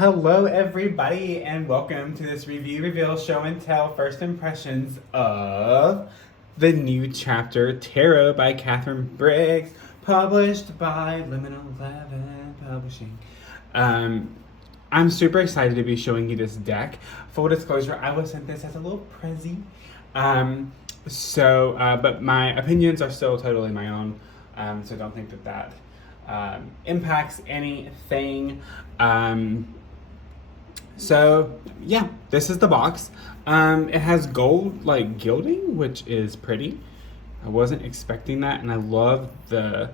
Hello everybody and welcome to this review, reveal, show and tell first impressions of the new chapter Tarot by Catherine Briggs, published by Liminal 11 Publishing. I'm super excited to be showing you this deck. Full disclosure, I was sent this as a little prezi. But my opinions are still totally my own, so don't think that impacts anything. So yeah, this is the box. It has gold like gilding, which is pretty. I wasn't expecting that, and I love the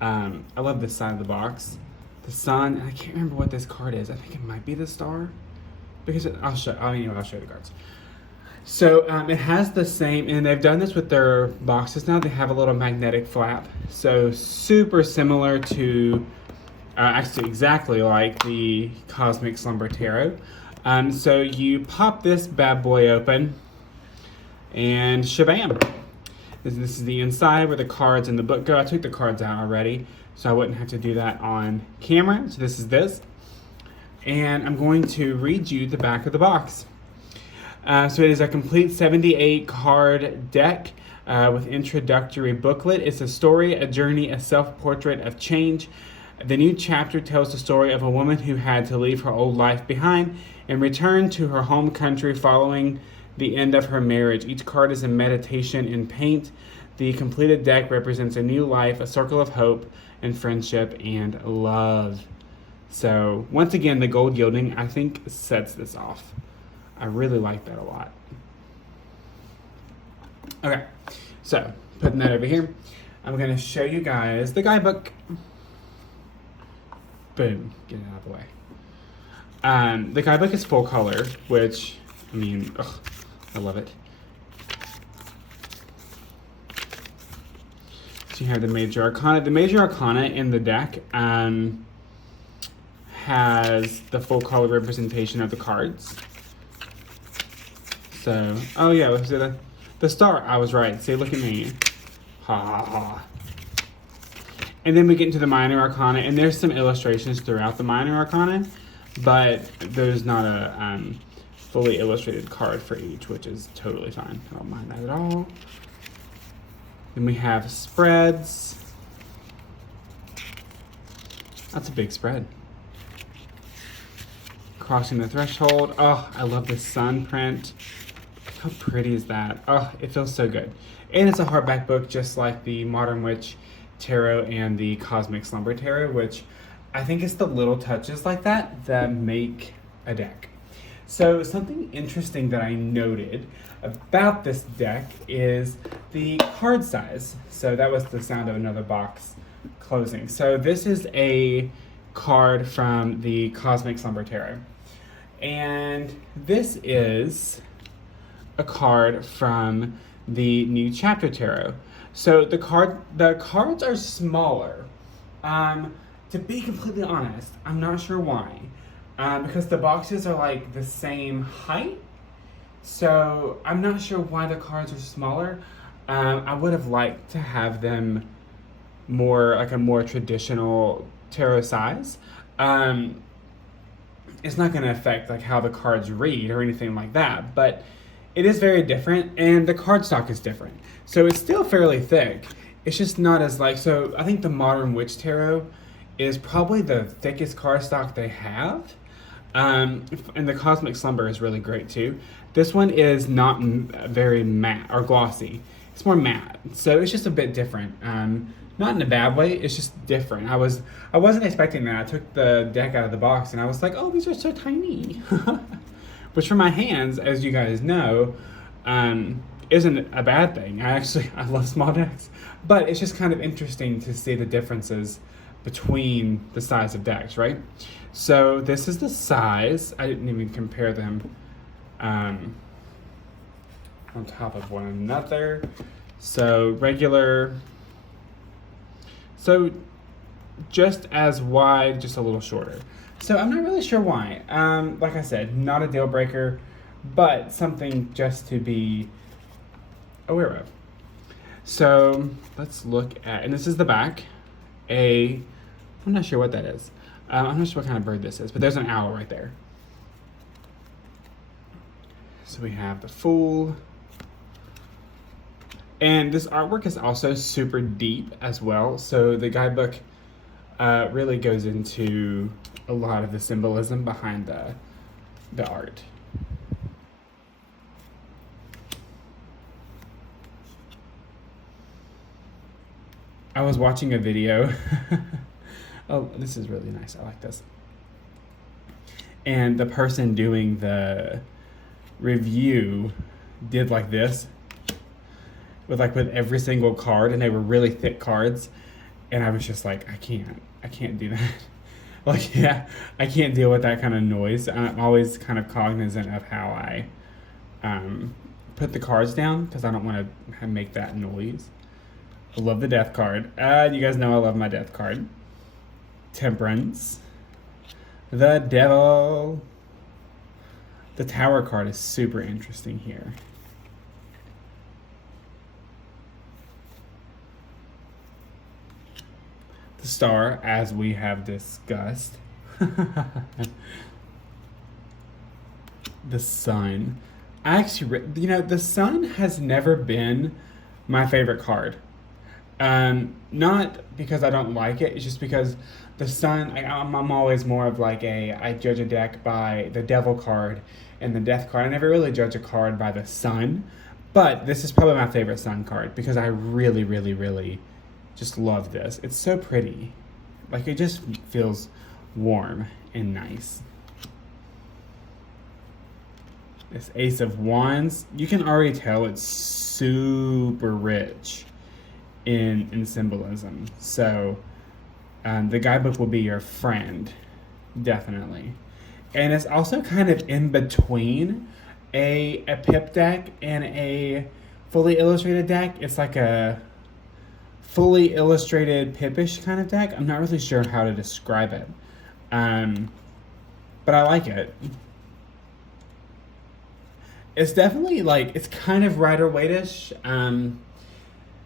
side of the box. The sun. I can't remember what this card is. I think it might be the star, because I'll show you the cards. So it has the same, and they've done this with their boxes now. They have a little magnetic flap, so super similar to. Actually exactly like the Cosmic Slumber Tarot. So you pop this bad boy open and shabam. This is the inside where the cards and the book go. I took the cards out already, so I wouldn't have to do that on camera. So this is this. And I'm going to read you the back of the box. So it is a complete 78 card deck with introductory booklet. It's a story, a journey, a self-portrait of change. The new chapter tells the story of a woman who had to leave her old life behind and return to her home country following the end of her marriage. Each card is a meditation in paint. The completed deck represents a new life, a circle of hope and friendship and love. So once again, the gold gilding, I think, sets this off. I really like that a lot. Okay, so putting that over here, I'm going to show you guys the guidebook. Boom, get it out of the way. The guidebook is full color, which, I mean, I love it. So you have the major arcana. The major arcana in the deck has the full color representation of the cards. So, oh yeah, let's see the star. I was right. See, look at me. Ha ha ha. And then we get into the minor arcana, and there's some illustrations throughout the minor arcana, but there's not a fully illustrated card for each, which is totally fine. I don't mind that at all. Then we have spreads. That's a big spread. Crossing the threshold. Oh, I love this sun print. How pretty is that? Oh, it feels so good. And it's a hardback book, just like the Modern Witch Tarot and the Cosmic Slumber Tarot, which I think is the little touches like that make a deck. So something interesting that I noted about this deck is the card size. So that was the sound of another box closing. So this is a card from the Cosmic Slumber Tarot, and this is a card from the new chapter tarot. So the cards are smaller. To be completely honest, I'm not sure why. Because the boxes are like the same height. So I'm not sure why the cards are smaller. I would have liked to have them like a more traditional tarot size. It's not going to affect like how the cards read or anything like that, but it is very different, and the cardstock is different. So it's still fairly thick. It's just not as so I think the Modern Witch Tarot is probably the thickest cardstock they have. And the Cosmic Slumber is really great too. This one is not very matte or glossy. It's more matte. So it's just a bit different. Not in a bad way, it's just different. I wasn't expecting that. I took the deck out of the box and I was like, oh, these are so tiny. Which for my hands, as you guys know, isn't a bad thing. I love small decks, but it's just kind of interesting to see the differences between the size of decks, right? So this is the size. I didn't even compare them on top of one another. So regular, so just as wide, just a little shorter. So I'm not really sure why. Like I said, not a deal breaker, but something just to be aware of. So let's look at, and this is the back. I'm not sure what that is. I'm not sure what kind of bird this is, but there's an owl right there. So we have the Fool. And this artwork is also super deep as well. So the guidebook really goes into a lot of the symbolism behind the art. I was watching a video. Oh, this is really nice. I like this. And the person doing the review did like this with every single card, and they were really thick cards, and I was just like, I can't do that. Like, yeah, I can't deal with that kind of noise. I'm always kind of cognizant of how I put the cards down because I don't want to make that noise. I love the death card. You guys know I love my death card. Temperance. The Devil. The Tower card is super interesting here. The Star, as we have discussed. The Sun. I actually, the Sun has never been my favorite card. Not because I don't like it, it's just because the Sun, I'm always more of I judge a deck by the Devil card and the Death card. I never really judge a card by the Sun, but this is probably my favorite Sun card because I really, really, really just love this. It's so pretty. It just feels warm and nice. This Ace of Wands, you can already tell it's super rich in symbolism. So the guidebook will be your friend, definitely. And it's also kind of in between a pip deck and a fully illustrated deck. It's like a fully illustrated pipish kind of deck. I'm not really sure how to describe it. But I like it. It's definitely it's kind of Rider-Waite-ish.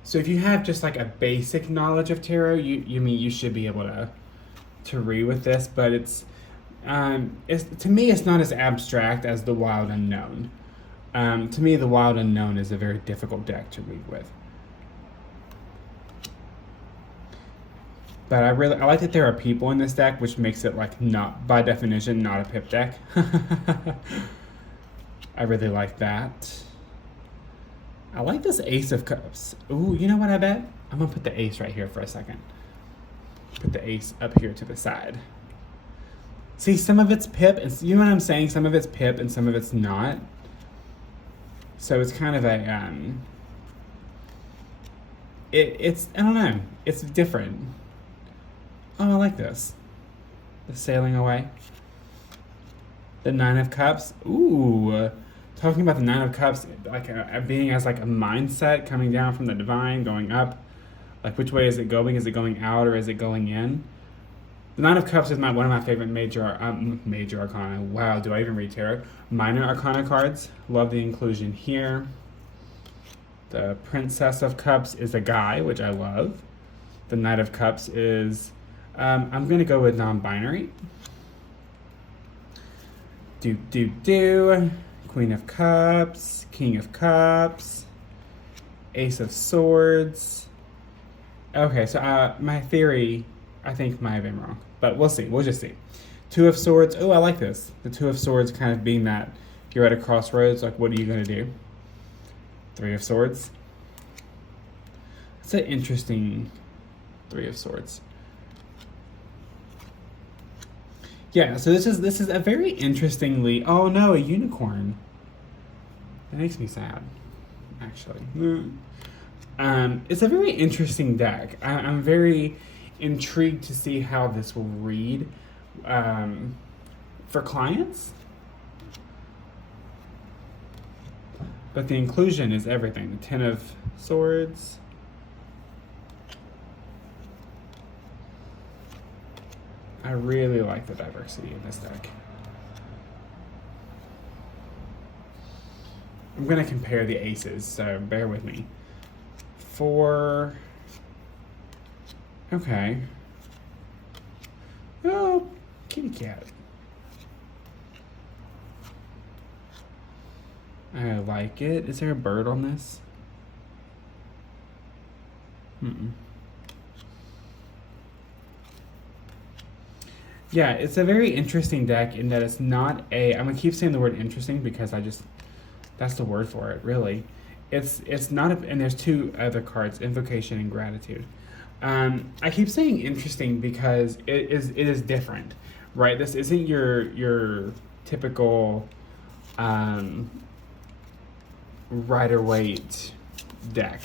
So if you have just a basic knowledge of tarot, you should be able to read with this, but it's to me it's not as abstract as the Wild Unknown. To me, the Wild Unknown is a very difficult deck to read with. But I like that there are people in this deck, which makes it not by definition not a pip deck. I really like that. I like this Ace of Cups. Ooh, you know what I bet? I'm gonna put the ace right here for a second. Put the ace up here to the side. See, some of it's pip, and you know what I'm saying? Some of it's pip and some of it's not. So it's kind of a, it's, I don't know, it's different. Oh, I like this. The Sailing Away. The Nine of Cups. Ooh. Talking about the Nine of Cups, being as a mindset coming down from the divine, going up. Which way is it going? Is it going out or is it going in? The Nine of Cups is one of my favorite major arcana. Wow, do I even read tarot? Minor arcana cards. Love the inclusion here. The Princess of Cups is a guy, which I love. The Knight of Cups is, I'm going to go with non-binary. Queen of Cups, King of Cups, Ace of Swords. Okay, so my theory, I think, might have been wrong, but we'll see. We'll just see. Two of Swords. Oh, I like this. The Two of Swords kind of being that you're at a crossroads. What are you going to do? Three of Swords. It's an interesting Three of Swords. Yeah, so this is a very interestingly. Oh no, a unicorn. That makes me sad, actually. It's a very interesting deck. I'm very intrigued to see how this will read for clients. But the inclusion is everything. The Ten of Swords. I really like the diversity in this deck. I'm going to compare the aces, so bear with me. Four. Okay. Oh, kitty cat. I like it. Is there a bird on this? Mm-mm. Yeah, it's a very interesting deck in that it's not a. I'm gonna keep saying the word interesting because that's the word for it, really. It's not a, and there's two other cards, Invocation and Gratitude. I keep saying interesting because it is different, right? This isn't your typical Rider Waite deck,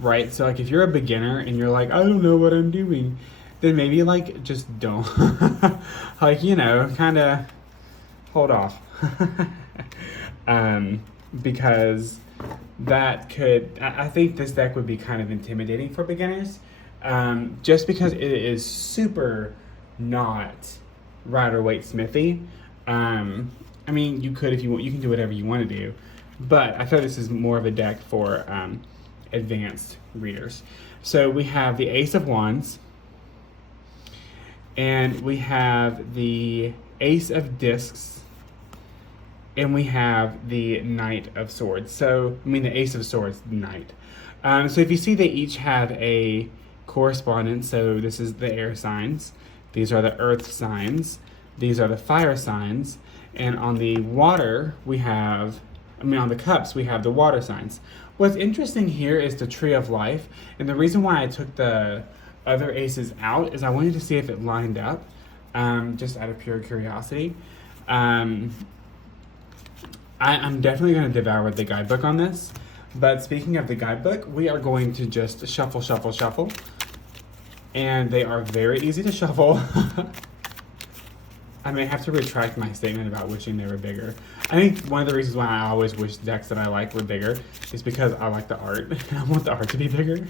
right? So like if you're a beginner and you're like, I don't know what I'm doing, then maybe like just don't like, kind of hold off. Because that could, I think this deck would be kind of intimidating for beginners, just because it is super not Rider Waite Smithy. I mean, you could, if you want, you can do whatever you want to do, but I thought this is more of a deck for advanced readers. So we have the Ace of Wands, and we have the Ace of Discs, and we have the Knight of Swords. So, I mean the Ace of Swords, Knight. So if you see, they each have a correspondence. So this is the air signs. These are the earth signs. These are the fire signs. And on the water, on the cups, we have the water signs. What's interesting here is the Tree of Life. And the reason why I took the other aces out is I wanted to see if it lined up, just out of pure curiosity. I'm definitely going to devour the guidebook on this. But speaking of the guidebook, we are going to just shuffle, shuffle, shuffle. And they are very easy to shuffle. I may have to retract my statement about wishing they were bigger. I think one of the reasons why I always wish decks that I like were bigger is because I like the art. And I want the art to be bigger.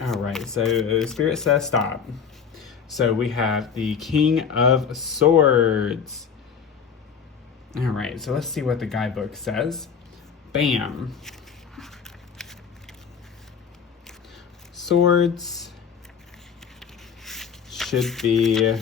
Alright, so Spirit says stop. So we have the King of Swords. Alright, so let's see what the guidebook says. Bam. Swords should be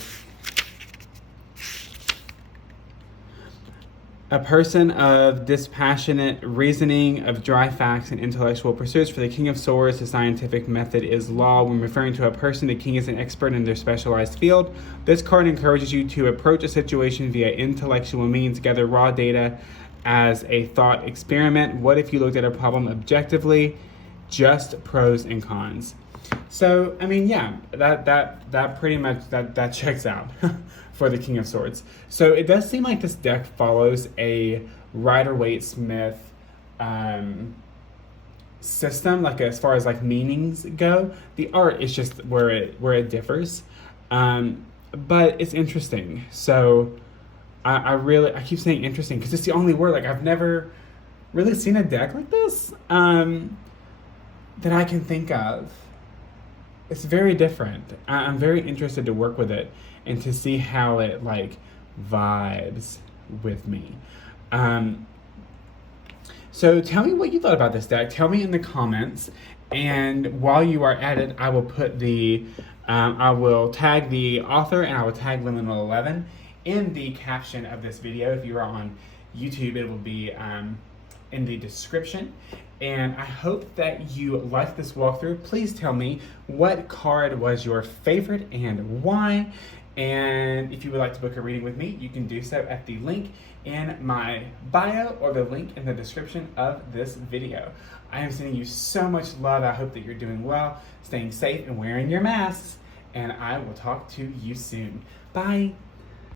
a person of dispassionate reasoning, of dry facts and intellectual pursuits. For the King of Swords, the scientific method is law. When referring to a person, the king is an expert in their specialized field. This card encourages you to approach a situation via intellectual means, gather raw data as a thought experiment. What if you looked at a problem objectively? Just pros and cons. So, I mean, yeah, that pretty much, that checks out for the King of Swords. So it does seem like this deck follows a Rider-Waite Smith system, like as far as like meanings go. The art is just where it differs, but it's interesting. So I keep saying interesting because it's the only word. Like I've never really seen a deck like this that I can think of. It's very different. I'm very interested to work with it and to see how it like vibes with me. So tell me what you thought about this deck. Tell me in the comments. And while you are at it, I will put I will tag the author and I will tag Liminal 11 in the caption of this video. If you are on YouTube, it will be in the description. And I hope that you liked this walkthrough. Please tell me what card was your favorite and why. And if you would like to book a reading with me, you can do so at the link in my bio or the link in the description of this video. I am sending you so much love. I hope that you're doing well, staying safe, and wearing your masks. And I will talk to you soon. Bye.